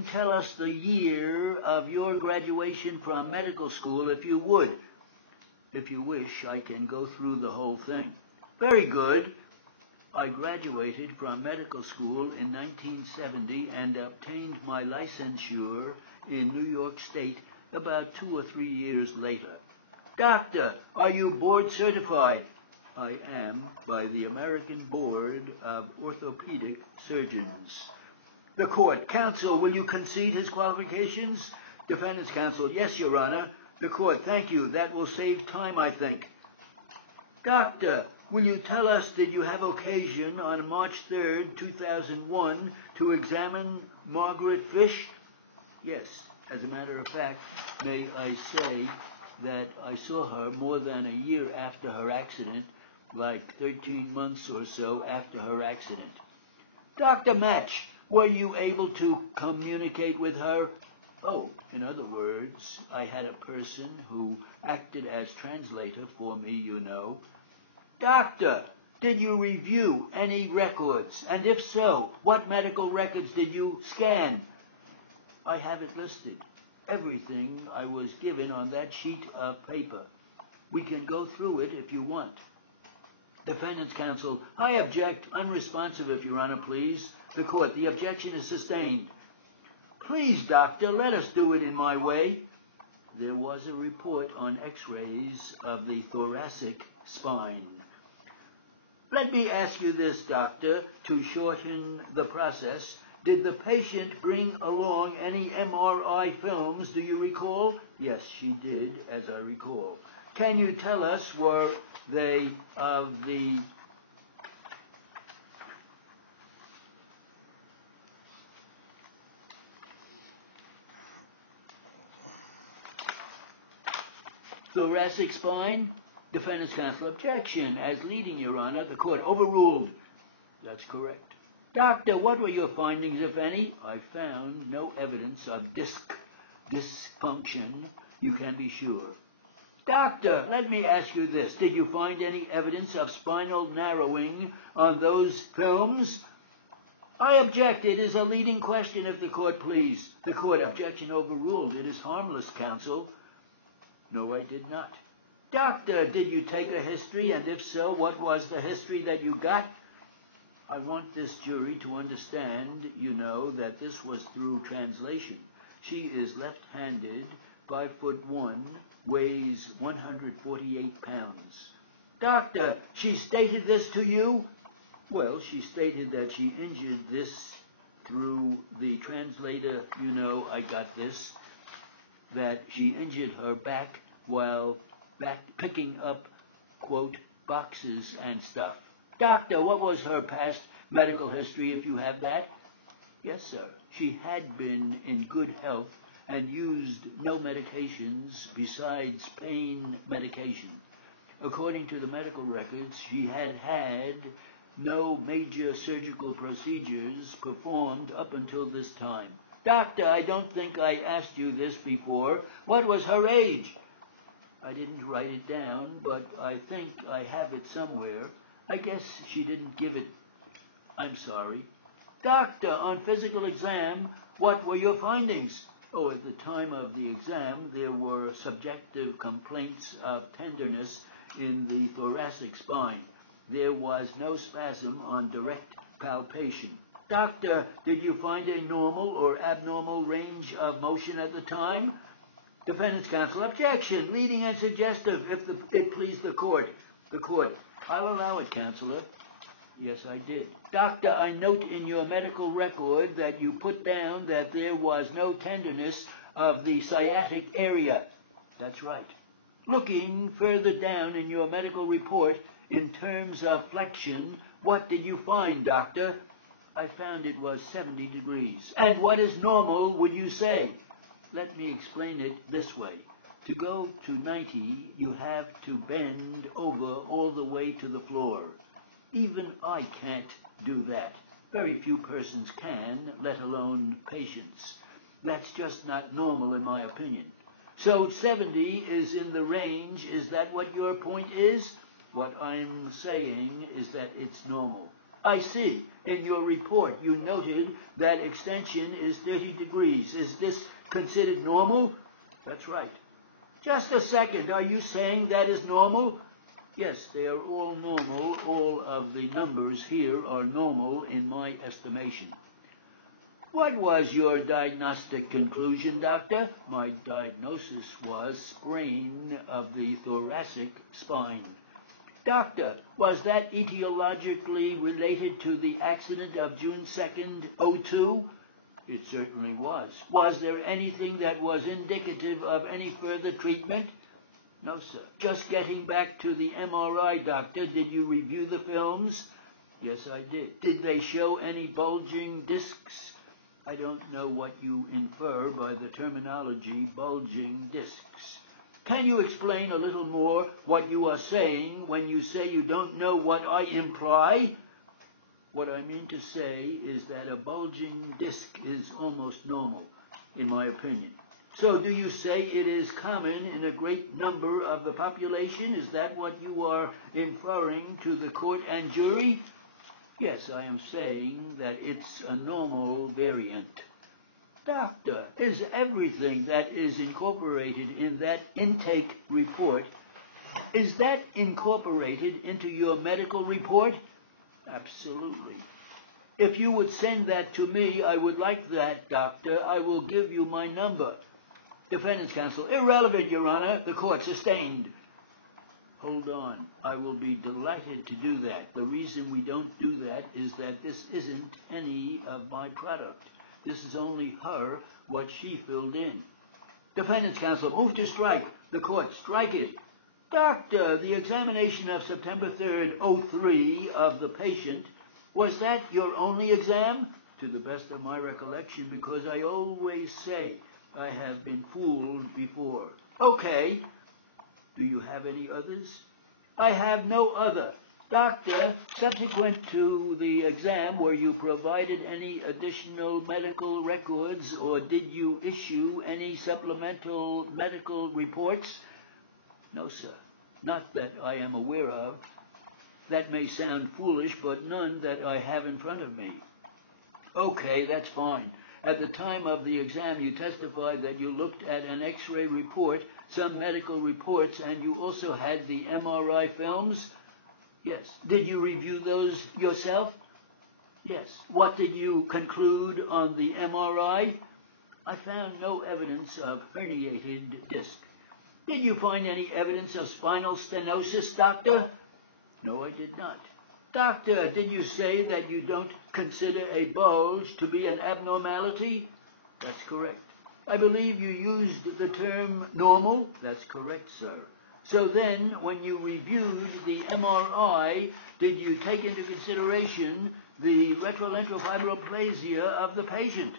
then tell us the year of your graduation from medical school, if you would? If you wish, I can go through the whole thing. Very good. I graduated from medical school in 1970 and obtained my licensure in New York State about 2 or 3 years later. Doctor, are you board certified? I am, by the American Board of Orthopedic Surgeons. The court. Counsel, will you concede his qualifications? Defendant's counsel, yes, Your Honor. The court, thank you. That will save time, I think. Doctor, will you tell us, did you have occasion on March 3rd, 2001, to examine Margaret Fish? Yes. As a matter of fact, may I say that I saw her more than a year after her accident, like 13 months or so after her accident. Dr. Match, were you able to communicate with her? Oh, in other words, I had a person who acted as translator for me, you know. Doctor, did you review any records? And if so, what medical records did you scan? I have it listed. Everything I was given on that sheet of paper. We can go through it if you want. Defendant's counsel, I object. Unresponsive, if Your Honor, please. The court, the objection is sustained. Please, doctor, let us do it in my way. There was a report on x-rays of the thoracic spine. Let me ask you this, doctor, to shorten the process. Did the patient bring along any MRI films, do you recall? Yes, she did, as I recall. Can you tell us, were they of the thoracic spine? Defendant's counsel, objection. As leading, Your Honor, the court overruled. That's correct. Doctor, what were your findings, if any? I found no evidence of dysfunction, you can be sure. Doctor, let me ask you this. Did you find any evidence of spinal narrowing on those films? I object. It is a leading question, if the court please. The court, objection overruled. It is harmless, counsel. No, I did not. Doctor, did you take a history, and if so, what was the history that you got? I want this jury to understand, you know, that this was through translation. She is left-handed, 5'1", weighs 148 pounds. Doctor, she stated this to you? Well, she stated that she injured this through the translator, you know, I got this, that she injured her back while picking up, quote, boxes and stuff. Doctor, what was her past medical history, if you have that? Yes, sir. She had been in good health and used no medications besides pain medication. According to the medical records, she had had no major surgical procedures performed up until this time. Doctor, I don't think I asked you this before. What was her age? I didn't write it down, but I think I have it somewhere. I guess she didn't give it. I'm sorry. Doctor, on physical exam, what were your findings? Oh, at the time of the exam, there were subjective complaints of tenderness in the thoracic spine. There was no spasm on direct palpation. Doctor, did you find a normal or abnormal range of motion at the time? Defendant's counsel, objection, leading and suggestive, if it please the court. The court, I'll allow it, counselor. Yes, I did. Doctor, I note in your medical record that you put down that there was no tenderness of the sciatic area. That's right. Looking further down in your medical report, in terms of flexion, what did you find, doctor? I found it was 70 degrees. And what is normal, would you say? Let me explain it this way. To go to 90, you have to bend over all the way to the floor. Even I can't do that. Very few persons can, let alone patients. That's just not normal in my opinion. So 70 is in the range. Is that what your point is? What I'm saying is that it's normal. I see. In your report, you noted that extension is 30 degrees. Is this considered normal? That's right. Just a second. Are you saying that is normal? Yes, they are all normal. All of the numbers here are normal in my estimation. What was your diagnostic conclusion, doctor? My diagnosis was sprain of the thoracic spine. Doctor, was that etiologically related to the accident of June 2nd, '02? It certainly was. Was there anything that was indicative of any further treatment? No, sir. Just getting back to the MRI, doctor, did you review the films? Yes, I did. Did they show any bulging discs? I don't know what you infer by the terminology bulging discs. Can you explain a little more what you are saying when you say you don't know what I imply? What I mean to say is that a bulging disc is almost normal, in my opinion. So do you say it is common in a great number of the population? Is that what you are inferring to the court and jury? Yes, I am saying that it's a normal variant. Doctor, is everything that is incorporated in that intake report, is that incorporated into your medical report? Absolutely. If you would send that to me, I would like that, doctor. I will give you my number. Defendant's counsel, irrelevant, Your Honor. The court sustained. Hold on. I will be delighted to do that. The reason we don't do that is that this isn't any of my product. This is only her, what she filled in. Defendant's counsel, move to strike. The court, strike it. Doctor, the examination of September 3rd, '03 of the patient, was that your only exam? To the best of my recollection, because I always say I have been fooled before. Okay. Do you have any others? I have no other. Doctor, subsequent to the exam, were you provided any additional medical records or did you issue any supplemental medical reports? No, sir. Not that I am aware of. That may sound foolish, but none that I have in front of me. Okay, that's fine. At the time of the exam, you testified that you looked at an X-ray report, some medical reports, and you also had the MRI films? Yes. Did you review those yourself? Yes. What did you conclude on the MRI? I found no evidence of herniated disc. Did you find any evidence of spinal stenosis, doctor? No, I did not. Doctor, did you say that you don't consider a bulge to be an abnormality? That's correct. I believe you used the term normal? That's correct, sir. So then, when you reviewed the MRI, did you take into consideration the retrolental fibroplasia of the patient?